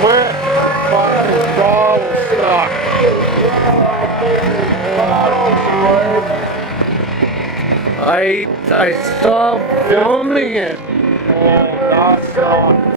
quit. Fucking ball was stuck. I stopped filming it. Oh, not stopped.